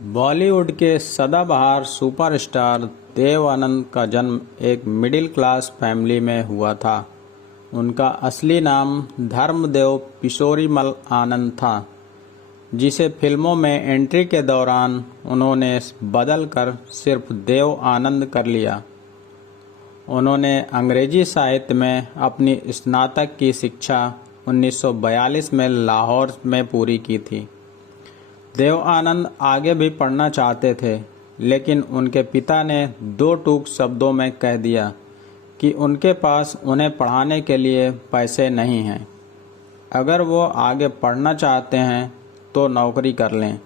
बॉलीवुड के सदाबहार सुपरस्टार देव आनंद का जन्म एक मिडिल क्लास फैमिली में हुआ था। उनका असली नाम धर्मदेव पिशोरीमल आनंद था, जिसे फिल्मों में एंट्री के दौरान उन्होंने बदलकर सिर्फ देव आनंद कर लिया। उन्होंने अंग्रेजी साहित्य में अपनी स्नातक की शिक्षा 1942 में लाहौर में पूरी की थी। देव आनंद आगे भी पढ़ना चाहते थे, लेकिन उनके पिता ने दो टूक शब्दों में कह दिया कि उनके पास उन्हें पढ़ाने के लिए पैसे नहीं हैं। अगर वो आगे पढ़ना चाहते हैं तो नौकरी कर लें।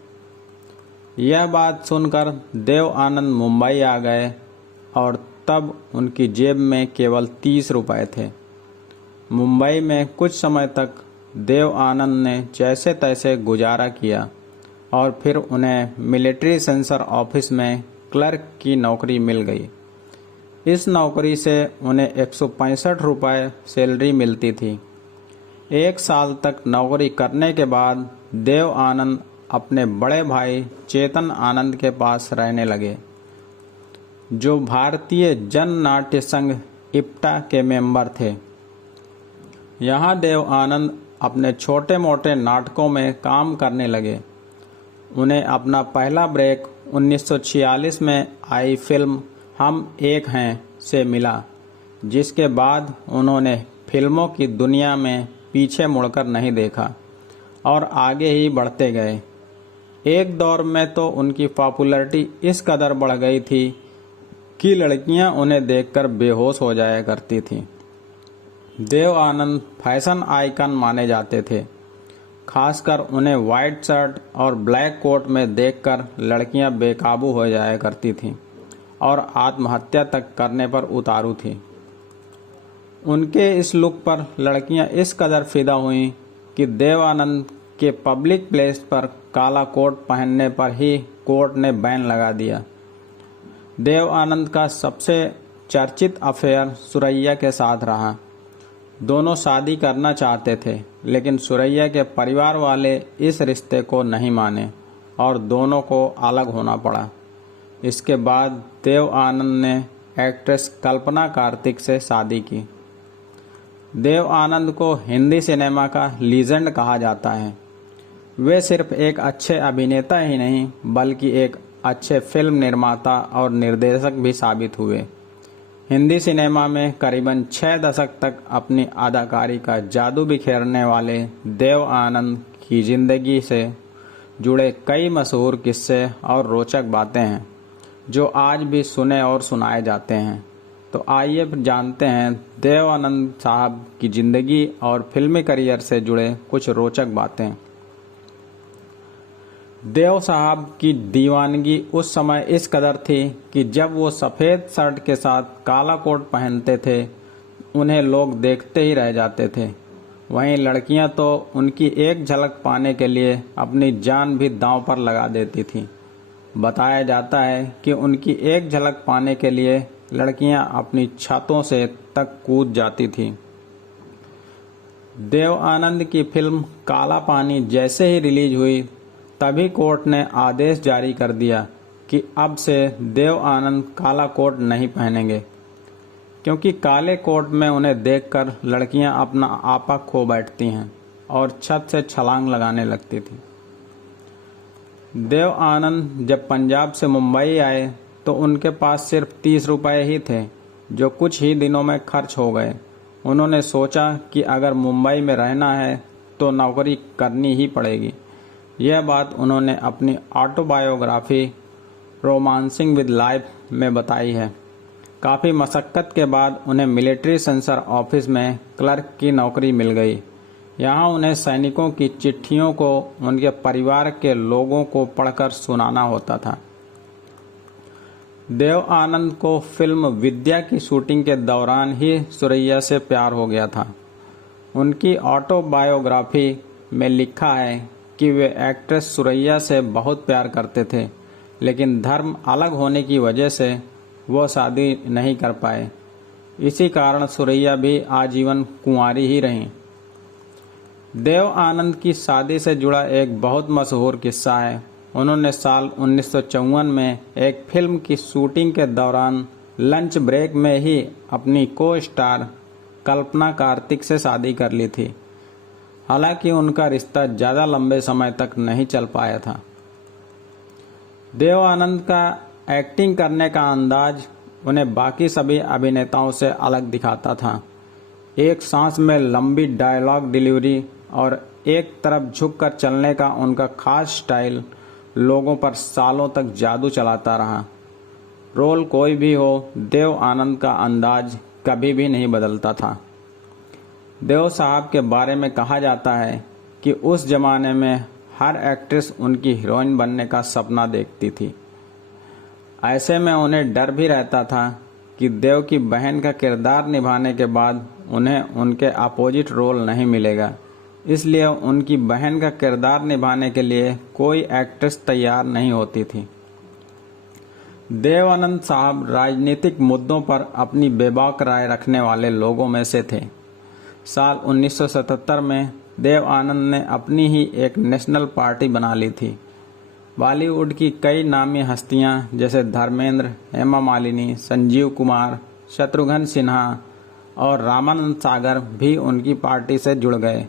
यह बात सुनकर देव आनंद मुंबई आ गए और तब उनकी जेब में केवल 30 रुपए थे। मुंबई में कुछ समय तक देव आनंद ने जैसे तैसे गुजारा किया और फिर उन्हें मिलिट्री सेंसर ऑफिस में क्लर्क की नौकरी मिल गई। इस नौकरी से उन्हें 165 रुपये सैलरी मिलती थी। 1 साल तक नौकरी करने के बाद देव आनंद अपने बड़े भाई चेतन आनंद के पास रहने लगे, जो भारतीय जन नाट्य संघ इप्टा के मेंबर थे। यहाँ देव आनंद अपने छोटे मोटे नाटकों में काम करने लगे। उन्हें अपना पहला ब्रेक 1946 में आई फिल्म हम एक हैं से मिला, जिसके बाद उन्होंने फिल्मों की दुनिया में पीछे मुड़कर नहीं देखा और आगे ही बढ़ते गए। एक दौर में तो उनकी पॉपुलैरिटी इस कदर बढ़ गई थी कि लड़कियां उन्हें देखकर बेहोश हो जाया करती थीं। देव आनंद फैशन आइकन माने जाते थे। खासकर उन्हें वाइट शर्ट और ब्लैक कोट में देखकर लड़कियां बेकाबू हो जाया करती थीं और आत्महत्या तक करने पर उतारू थीं। उनके इस लुक पर लड़कियां इस कदर फिदा हुईं कि देव आनंद के पब्लिक प्लेस पर काला कोट पहनने पर ही कोर्ट ने बैन लगा दिया। देव आनंद का सबसे चर्चित अफेयर सुरैया के साथ रहा। दोनों शादी करना चाहते थे, लेकिन सुरैया के परिवार वाले इस रिश्ते को नहीं माने और दोनों को अलग होना पड़ा। इसके बाद देव आनंद ने एक्ट्रेस कल्पना कार्तिक से शादी की। देव आनंद को हिंदी सिनेमा का लीजेंड कहा जाता है। वे सिर्फ एक अच्छे अभिनेता ही नहीं, बल्कि एक अच्छे फिल्म निर्माता और निर्देशक भी साबित हुए। हिंदी सिनेमा में करीबन 6 दशक तक अपनी अदाकारी का जादू बिखेरने वाले देव आनंद की जिंदगी से जुड़े कई मशहूर किस्से और रोचक बातें हैं, जो आज भी सुने और सुनाए जाते हैं। तो आइए जानते हैं देव आनंद साहब की जिंदगी और फिल्मी करियर से जुड़े कुछ रोचक बातें। देव साहब की दीवानगी उस समय इस कदर थी कि जब वो सफ़ेद शर्ट के साथ काला कोट पहनते थे, उन्हें लोग देखते ही रह जाते थे। वहीं लड़कियां तो उनकी एक झलक पाने के लिए अपनी जान भी दांव पर लगा देती थीं। बताया जाता है कि उनकी एक झलक पाने के लिए लड़कियां अपनी छतों से तक कूद जाती थीं। देव आनंद की फिल्म काला पानी जैसे ही रिलीज हुई, तभी कोर्ट ने आदेश जारी कर दिया कि अब से देव आनंद काला कोट नहीं पहनेंगे, क्योंकि काले कोट में उन्हें देखकर लड़कियां अपना आपा खो बैठती हैं और छत से छलांग लगाने लगती थी। देव आनंद जब पंजाब से मुंबई आए तो उनके पास सिर्फ 30 रुपए ही थे, जो कुछ ही दिनों में खर्च हो गए। उन्होंने सोचा कि अगर मुंबई में रहना है तो नौकरी करनी ही पड़ेगी। यह बात उन्होंने अपनी ऑटोबायोग्राफी रोमांसिंग विद लाइफ में बताई है। काफ़ी मशक्क़त के बाद उन्हें मिलिट्री सेंसर ऑफिस में क्लर्क की नौकरी मिल गई। यहाँ उन्हें सैनिकों की चिट्ठियों को उनके परिवार के लोगों को पढ़कर सुनाना होता था। देव आनंद को फिल्म विद्या की शूटिंग के दौरान ही सुरैया से प्यार हो गया था। उनकी ऑटोबायोग्राफी में लिखा है कि वे एक्ट्रेस सुरैया से बहुत प्यार करते थे, लेकिन धर्म अलग होने की वजह से वो शादी नहीं कर पाए। इसी कारण सुरैया भी आजीवन कुंवारी ही रहीं। देव आनंद की शादी से जुड़ा एक बहुत मशहूर किस्सा है। उन्होंने साल 1954 में एक फिल्म की शूटिंग के दौरान लंच ब्रेक में ही अपनी को स्टार कल्पना कार्तिक से शादी कर ली थी। हालांकि उनका रिश्ता ज़्यादा लंबे समय तक नहीं चल पाया था। देव आनंद का एक्टिंग करने का अंदाज उन्हें बाकी सभी अभिनेताओं से अलग दिखाता था। एक सांस में लंबी डायलॉग डिलीवरी और एक तरफ झुककर चलने का उनका खास स्टाइल लोगों पर सालों तक जादू चलाता रहा। रोल कोई भी हो, देव आनंद का अंदाज कभी भी नहीं बदलता था। देव साहब के बारे में कहा जाता है कि उस जमाने में हर एक्ट्रेस उनकी हीरोइन बनने का सपना देखती थी। ऐसे में उन्हें डर भी रहता था कि देव की बहन का किरदार निभाने के बाद उन्हें उनके अपोजिट रोल नहीं मिलेगा, इसलिए उनकी बहन का किरदार निभाने के लिए कोई एक्ट्रेस तैयार नहीं होती थी। देव आनंद साहब राजनीतिक मुद्दों पर अपनी बेबाक राय रखने वाले लोगों में से थे। साल 1977 में देव आनंद ने अपनी ही एक नेशनल पार्टी बना ली थी। बॉलीवुड की कई नामी हस्तियां जैसे धर्मेंद्र, हेमा मालिनी, संजीव कुमार, शत्रुघ्न सिन्हा और रामानंद सागर भी उनकी पार्टी से जुड़ गए।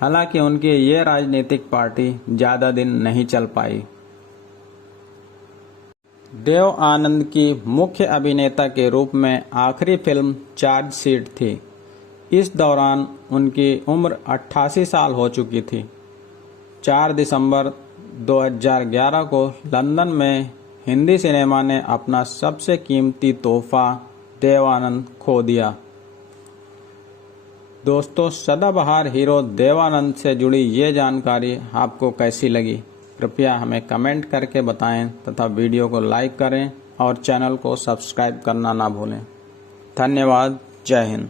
हालांकि उनकी ये राजनीतिक पार्टी ज़्यादा दिन नहीं चल पाई। देव आनंद की मुख्य अभिनेता के रूप में आखिरी फिल्म चार्जशीट थी। इस दौरान उनकी उम्र 88 साल हो चुकी थी। 4 दिसंबर 2011 को लंदन में हिंदी सिनेमा ने अपना सबसे कीमती तोहफा देव आनंद खो दिया। दोस्तों, सदाबहार हीरो देव आनंद से जुड़ी ये जानकारी आपको कैसी लगी? कृपया हमें कमेंट करके बताएं तथा वीडियो को लाइक करें और चैनल को सब्सक्राइब करना ना भूलें। धन्यवाद। जय हिंद।